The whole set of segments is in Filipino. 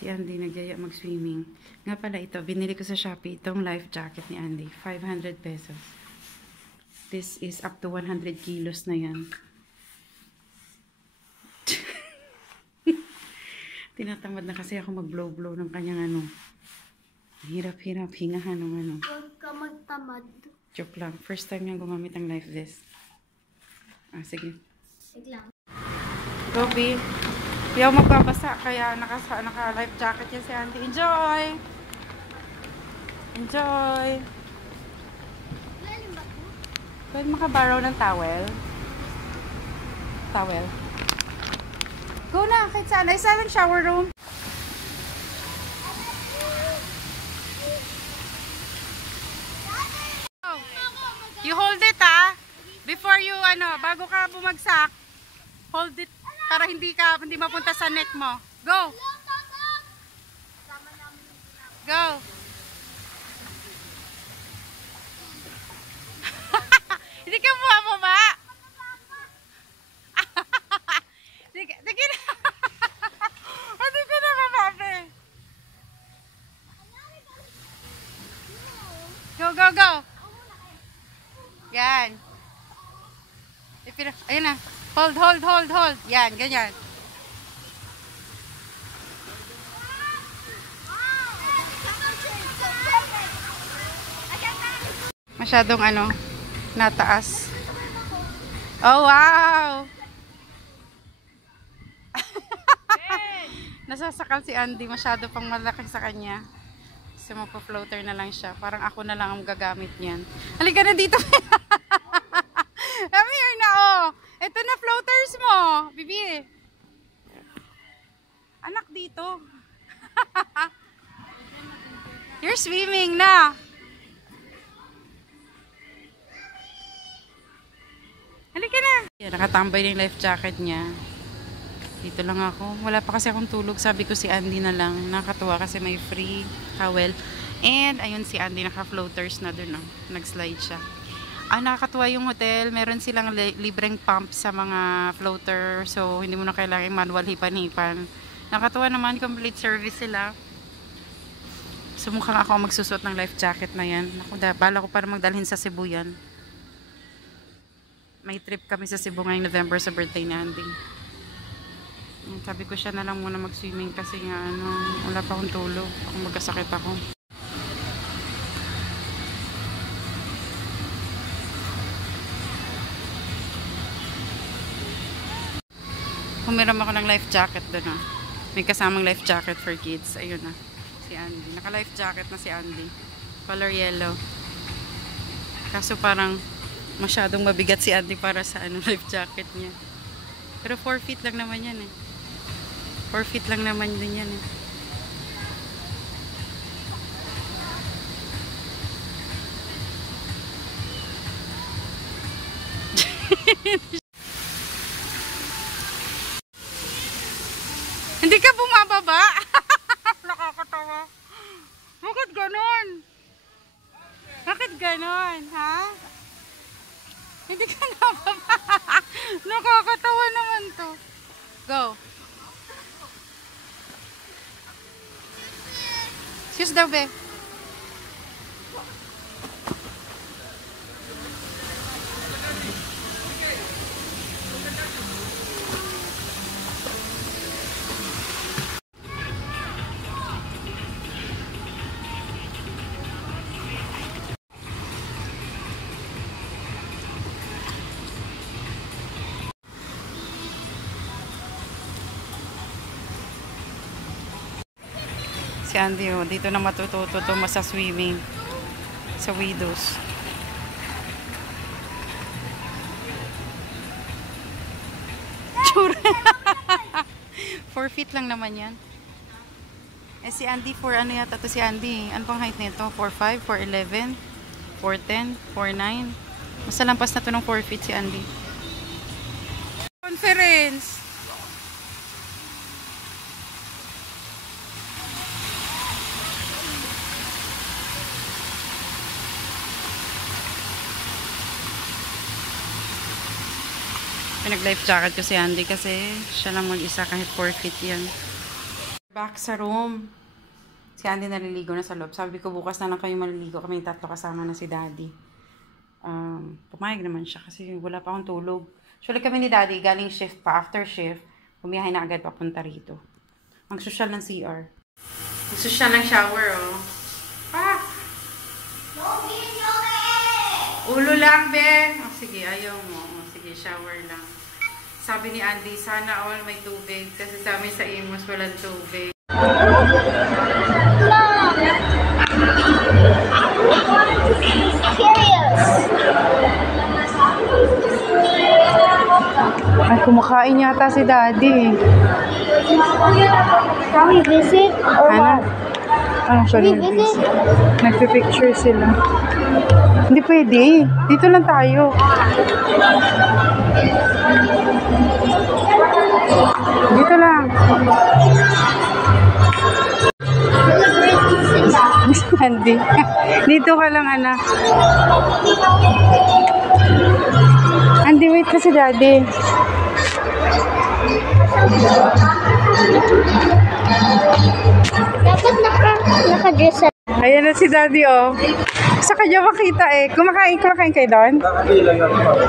Si Andy nagyaya mag-swimming. Nga pala ito, binili ko sa Shopee itong life jacket ni Andy. 500 pesos. This is up to 100 kilos na yan. Tinatamad na kasi ako mag-blow-blow ng kanyang ano. Hirap-hirap, hingahan ng ano. Huwag ka magtamad. Joke lang. First time niyang gumamit ng life vest. Ah, sige. Sige lang. Gobi. Hindi ako magbabasa, kaya naka-life jacket yan si Auntie. Enjoy! Enjoy! Lalim ba ito? Pwede makaborrow ng towel? Towel. Go na, kahit saan. Isa lang shower room. Oh. You hold it before you, bago ka bumagsak. Hold it. Para hindi mapunta sa neck mo. Go! Go! Hindi ka bumababa! Sige na! Hindi ka na mababe! Go, go, go! Yan! Ayun na! Hold, hold, hold, hold. Yan, ganyan. Masyadong nataas. Oh, wow! Nasasakal si Andy. Masyado pang malaki sa kanya. So, magpa-floater na lang siya. Parang ako na lang ang gagamit niyan. Halika na dito. Come here na, oh. Ito na floaters mo, Bibi. Anak dito. You're swimming na. Halika na. Yan, nakatambay na yung life jacket niya. Dito lang ako. Wala pa kasi akong tulog. Sabi ko si Andy na lang. Nakakatuwa kasi may free towel. And ayun si Andy, naka-floaters na dun. Nag-slide siya. Nakakatuwa yung hotel. Meron silang libreng pump sa mga floater. So, hindi mo na kailangan manual hipan-hipan. Nakakatuwa naman. Complete service sila. So, mukhang ako magsusuot ng life jacket na yan. Bala ko para magdalhin sa Cebu yan. May trip kami sa Cebu ngayong November sa birthday ni Andy. Sabi ko siya na lang muna mag-swimming kasi nga wala pa akong tulog. Magkasakit ako. Humiram ako ng life jacket doon. May kasamang life jacket for kids. Ayun na. Si Andy. Naka-life jacket na si Andy. Color yellow. Kaso parang masyadong mabigat si Andy para sa life jacket niya. Pero 4 feet lang naman yan 4 feet lang naman din yan Hindi ka bumababa? Nakakatawa. Bakit ganon? Bakit ganon, ha? Hindi ka nababa. Nakakatawa naman to. Go. Excuse daw, be. Si Andy, dito na matututo sa swimming sa Widows. Sure. 4 feet lang naman yan. Si Andy, yata to si Andy? Ano pang height nito? 4'5", 4'11", 4'10", 4'9". Mas lampas na to ng 4 feet si Andy. Conference. Pinag-life jacket ko si Andy kasi siya lang mag-isa kahit 4 feet yan. Back sa room. Si Andy naliligo na sa loob. Sabi ko bukas na lang kayo maliligo. Kami tatlo kasama na si Daddy. Pumayag naman siya kasi wala pa akong tulog. Actually kami ni Daddy, galing shift pa. After shift, bumiyahe na agad papunta rito. Ang social ng CR. Ang social ng shower, oh. Ah! Ulo lang, be. Oh, sige, ayaw mo. Oh, sige, shower lang. Sabi ni Andy, sana all may tubig. Kasi sa amin sa Imus, walang tubig. Ay, kumakain yata si Daddy. Can we visit or what? Ano siya nag-visit? Nagpipicture sila. Hindi pwede. Dito lang tayo. Dito lang. Andy. Dito ka lang, anak. Andy, wait ka si Daddy. Dapat naka-dress. Ayan na si Daddy, oh. Sa kanya makita eh. Kumakain kayo doon? Nakakili lang ako.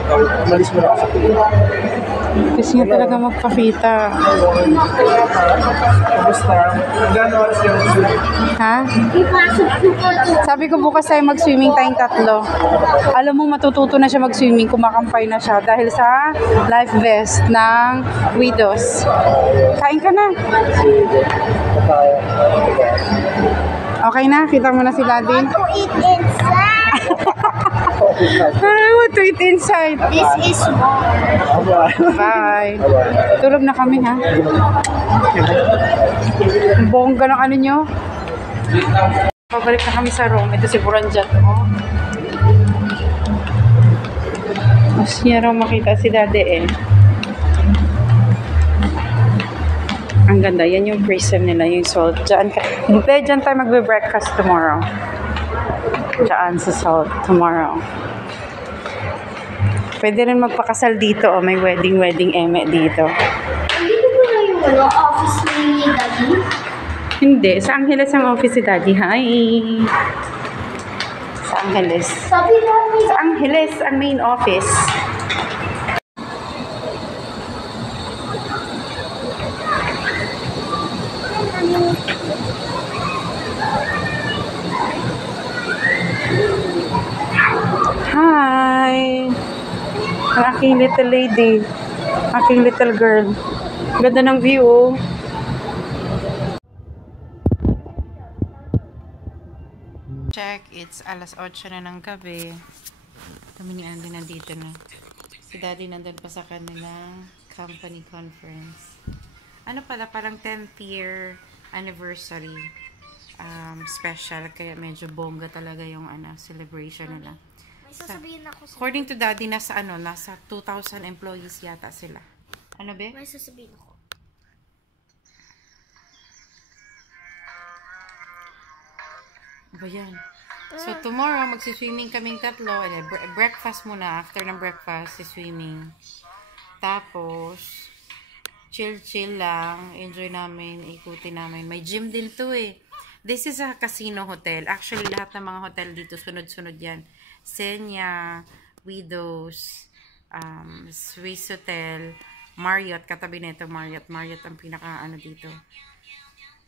Umalis mo na ako sa pili. Kasi nga talaga magpakita. Kamusta? Gano'n oras yung Ha? Sabi ko bukas tayo mag-swimming tayong tatlo. Alam mo matututo na siya mag-swimming, kumakampay na siya dahil sa life vest ng Widows. Kain ka na. Okay na? Kita mo na si Daddy? To eat inside. I want to eat inside. This is warm. Bye. Tulog na kami, ha? Bongga ng ano nyo. Pabalik na kami sa room. Ito si Buranjat, oh. Mas niya raw makita si Daddy, eh. Ang ganda. Yan yung prison nila, yung salt. Diyan tayo magbe-breakfast tomorrow. Diyan sa salt tomorrow. Pwede rin magpakasal dito, oh. May wedding eme dito. Dito po na yung office ni Daddy. Hindi. Sa Angeles ang office si Daddy. Hi! Sa Angeles. Sabi namin. Sa Angeles ang main office. Hi! Ang aking little lady. Aking little girl. Ganda ng view, oh. Check, it's alas 8 na ng gabi. Kami ni Andy nandito na. Si Daddy nandun pa sa kanilang company conference. Ano pala, parang 10th year anniversary special. Kaya medyo bongga talaga yung celebration nila. May sasabihin ako sa... According to Daddy, nasa 2,000 employees yata sila. Ano be? May sasabihin ako. Ba yan? So, tomorrow, magsiswimming kaming tatlo. Breakfast muna. After ng breakfast, swimming. Tapos, chill lang. Enjoy namin. Ikutin namin. May gym din to eh. This is a casino hotel. Actually, lahat ng mga hotel dito, sunod-sunod yan. Senya, Widows, Swiss Hotel, Marriott. Katabi nito, Marriott. Marriott ang pinaka dito.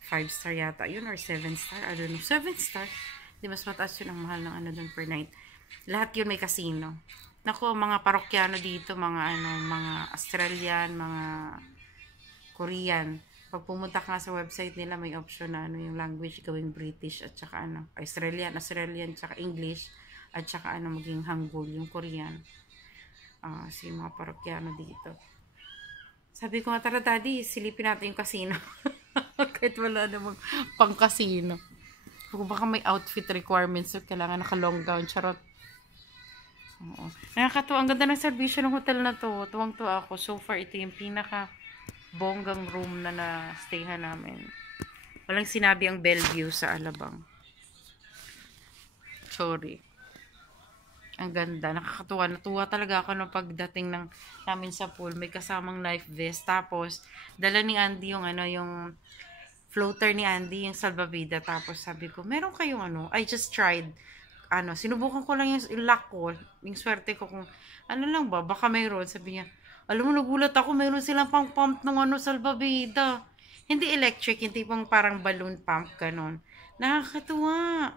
5-star yata yun or 7-star. I don't know. 7-star. Di mas mataas yun ang mahal ng doon per night. Lahat yun may casino. Naku, mga parokyano dito, mga mga Australian, mga Korean. Pag pumunta ka sa website nila, may option na yung language gawing British at saka Australian, tsaka English at saka maging Hangul, yung Korean. Si mga parokyano dito. Sabi ko nga, tara Daddy, silipin natin yung casino. Kahit wala namang pang casino. Kung baka may outfit requirements, so kailangan naka long gown, charot. Oo. Nakakatuwa, ang ganda ng servisyo ng hotel na to. Tuwang-tuwa ako. So far, ito yung pinaka bonggang room na na-stayhan namin. Walang sinabi ang Bellevue sa Alabang. Sorry. Ang ganda. Nakakatuwa. Natuwa talaga ako nung pagdating namin sa pool. May kasamang life vest. Tapos, dala ni Andy yung yung floater ni Andy, yung salbabida. Tapos sabi ko, meron kayong ano, I just tried. Sinubukan ko lang yung luck ko, yung swerte ko kung, ano lang ba, baka mayroon. Sabi niya, alam mo, nagulat ako, mayroon silang pang pump ng salbabida. Hindi electric, hindi pang parang balloon pump, ganon. Nakakatuwa.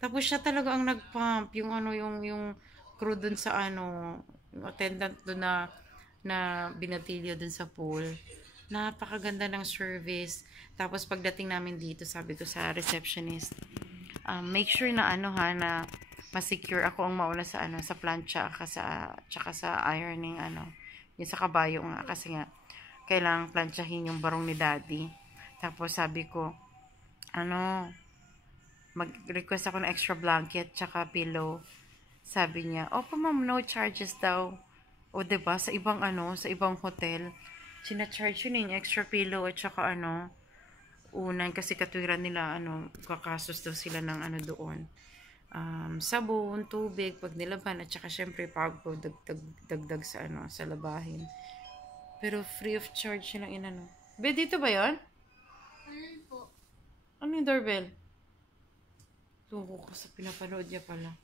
Tapos siya talaga ang nag-pump, yung crew dun sa yung attendant dun na binatilyo dun sa pool. Napakaganda ng service. Tapos pagdating namin dito, sabi ko sa receptionist, make sure na na ma-secure ako ang mauna sa sa plancha tsaka sa ironing yung sa kabayo nga kasi nga kailangang planchahin yung barong ni daddy. Tapos sabi ko mag-request ako ng extra blanket tsaka pillow. Sabi niya, "Opo ma'am, no charges daw." O 'di ba sa ibang sa ibang hotel, sina-charge yun yung extra pillow at tsaka unan kasi katwiran nila kakasos daw sila ng doon. Sabon, tubig, pag nilaban at saka syempre pagpo dagdag sa sa labahin. Pero free of charge silang Be, dito ba 'yon? Ano po? Ano yung doorbell? Tungo ko sa pinapanood niya pala.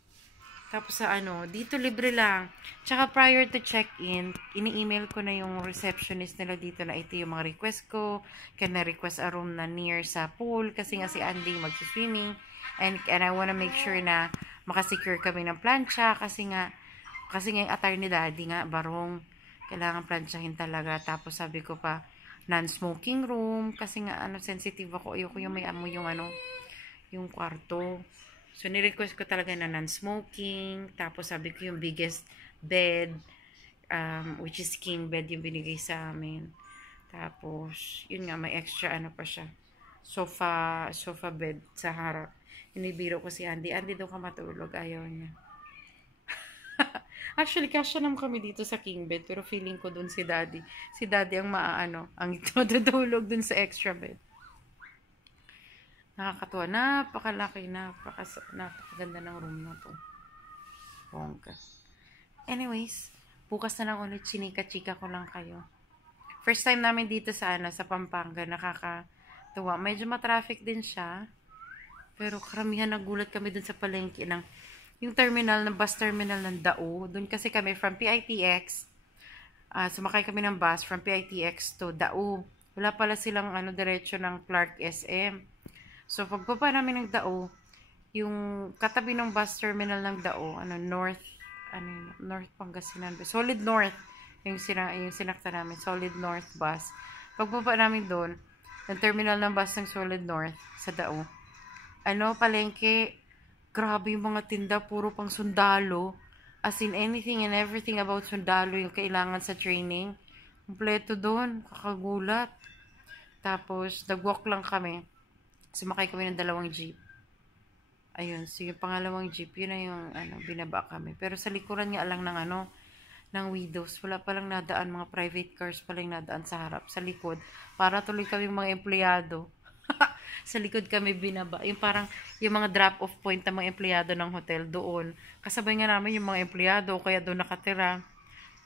Tapos sa dito libre lang. Tsaka prior to check-in, ini-email ko na yung receptionist nila dito na ito yung mga request ko. Can I request a room na near sa pool kasi nga si Andy mag-swimming. And I wanna make sure na makasecure kami ng plancha kasi nga yung attire ni Daddy nga, barong. Kailangan planchahin talaga. Tapos sabi ko pa, non-smoking room kasi nga sensitive ako. Ayoko yung may amoy yung kwarto. So, nirequest ko talaga na non-smoking. Tapos, sabi ko yung biggest bed, which is king bed yung binigay sa amin. Tapos, yun nga, may extra pa siya. Sofa bed sa harap. Inibiro ko si Andy. Andy, daw ka matulog. Ayaw niya. Actually, kasya naman kami dito sa king bed. Pero feeling ko dun si Daddy. Si Daddy ang ang matutulog dun sa extra bed. Nakakatuwa. Napakalaki. Napakaganda ng room na to. Bongga. Anyways, bukas na lang ulit. Chinika-chika ko lang kayo. First time namin dito sa sa Pampanga. Nakakatuwa. Medyo matraffic din siya. Pero karamihan nagulat kami dun sa palengke ng yung terminal, ng bus terminal ng Dao. Dun kasi kami from PITX. Sumakay kami ng bus from PITX to Dao. Wala pala silang diretso ng Clark SM. So, pagbaba namin ng Dao, yung katabi ng bus terminal ng Dao, North Pangasinan, Solid North, yung sinakta namin, Solid North bus. Pagbaba namin doon, yung terminal ng bus ng Solid North, sa Dao, palengke, grabe yung mga tinda, puro pang sundalo, as in anything and everything about sundalo, yung kailangan sa training, kompleto doon, kakagulat. Tapos, nag-walk lang kami. Sumakay kami ng 2 jeep. Ayun, so yung pangalawang jeep, yun na yung binaba kami. Pero sa likuran nga lang ng widows, wala palang nadaan, mga private cars palang nadaan sa harap, sa likod. Para tuloy kami mga empleyado. Sa likod kami binaba. Yung parang, yung mga drop-off point ng mga empleyado ng hotel doon. Kasabay nga namin yung mga empleyado, kaya doon nakatira.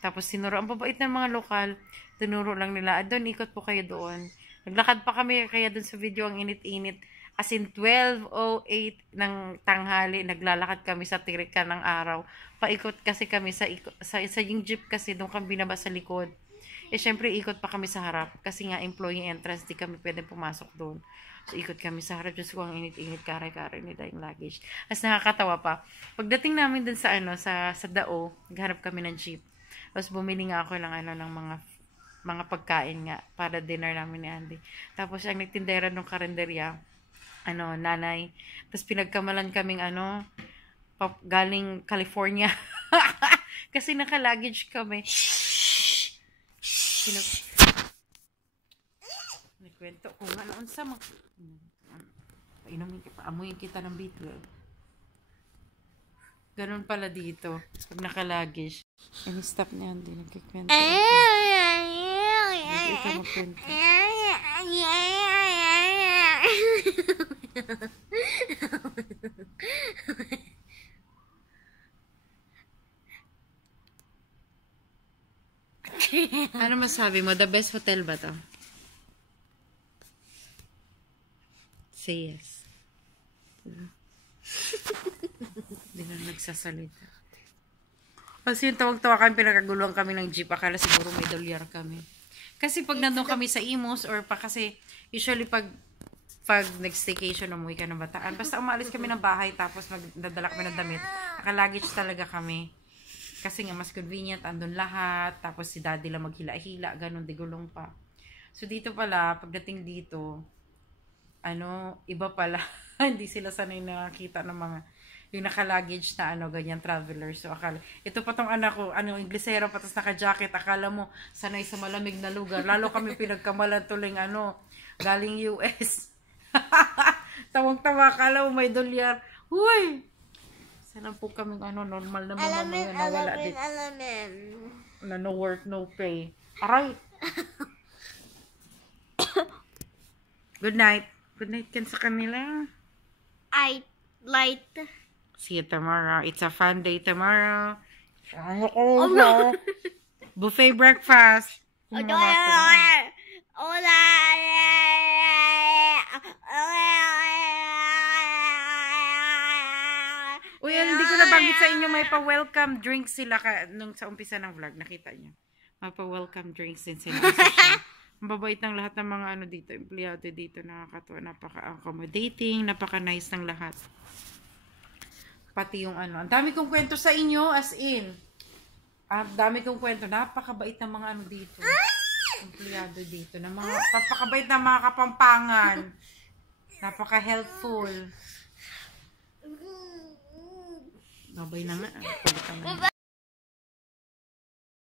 Tapos sinuro, ang babait ng mga lokal, tinuro lang nila, doon, ikot po kayo doon. Naglakad pa kami, kaya dun sa video ang init-init. As in 12:08 ng tanghali, naglalakad kami sa tirikan ng araw. Paikot kasi kami sa yung jeep kasi doon kami binaba sa likod. Syempre, ikot pa kami sa harap. Kasi nga, employee entrance, di kami pwede pumasok doon. So, ikot kami sa harap. Diyos ko, ang init-init, kare-kare nila yung luggage. As nakakatawa pa. Pagdating namin dun sa sa Dao, nagharap kami ng jeep. Tapos, bumili nga ako ng ng mga pagkain nga para dinner namin ni Andy. Tapos ang nagtindera ng karinderya, nanay. Tapos pinagkamalan kaming galing California. Kasi naka-luggage kami. Nagkwento ko nga noon sa amuyin kita ng B12. Ganun pala dito. Pag naka-luggage. Stop niya, Andy. Nagkikwento. Ito magkwento. Ano masabi mo? The best hotel ba to? Say yes. Hindi na nagsasalita. Kasi yung tawag-tawa kami, pinagaguluhan kami ng jeep. Akala siguro may dolyar kami. Kasi pag nandun kami sa Imus, or pa kasi, usually pag nag-staycation, umuwi ka ng Bataan. Basta umalis kami ng bahay, tapos magdadala kami ng damit. Naka-luggage talaga kami. Kasi nga, mas convenient, andun lahat. Tapos si daddy lang maghila-hila, ganun, digulong pa. So, dito pala, pagdating dito, iba pala. Hindi sila sanay nakakita ng mga, yung naka-luggage na ganyan, traveler. So, akala, ito pa tong anak ko, Inglesero, patas naka-jacket, akala mo, sanay sa malamig na lugar. Lalo kami pinagkamalan tuling, galing US. Tawang-tawa, akala mo may dolyar. Huy! Sana po kaming, normal na mga nawala din. Na no work, no pay. Aray! Good night. Good night kan sa kanila. I light. See you tomorrow. It's a fun day tomorrow. Oh no. Buffet breakfast. Uy, hindi ko nabanggit sa inyo, may pa-welcome drinks sila nung sa umpisa ng vlog. Nakita niyo. May pa-welcome drinks din sila. Ang babait ng lahat ng mga dito, empleyado dito, nakakatuwa, napaka-accommodating, napaka-nice ng lahat. Pati yung ang dami kong kwento sa inyo, as in. Ang dami kong kwento, napakabait ng mga dito. Empleyado dito, napakabait ng mga Kapampangan. Napaka-helpful. Babay na nga.